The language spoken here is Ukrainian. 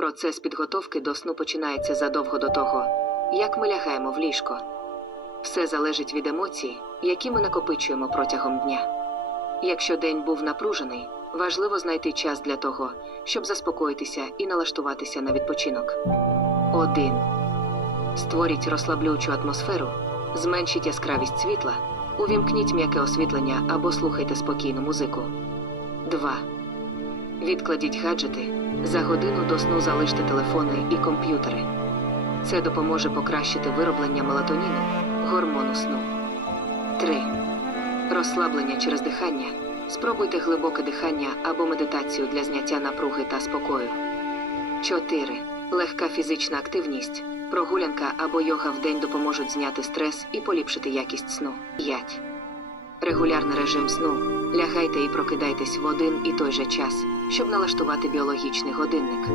Процес підготовки до сну починається задовго до того, як ми лягаємо в ліжко. Все залежить від емоцій, які ми накопичуємо протягом дня. Якщо день був напружений, важливо знайти час для того, щоб заспокоїтися і налаштуватися на відпочинок. 1. Створіть розслаблюючу атмосферу, зменшіть яскравість світла, увімкніть м'яке освітлення або слухайте спокійну музику. 2. Відкладіть гаджети. За годину до сну залиште телефони і комп'ютери. Це допоможе покращити вироблення мелатоніну, гормону сну. 3. Розслаблення через дихання. Спробуйте глибоке дихання або медитацію для зняття напруги та спокою. 4. Легка фізична активність. Прогулянка або йога в день допоможуть зняти стрес і поліпшити якість сну. 5. Регулярний режим сну. Лягайте і прокидайтесь в один і той же час, щоб налаштувати біологічний годинник.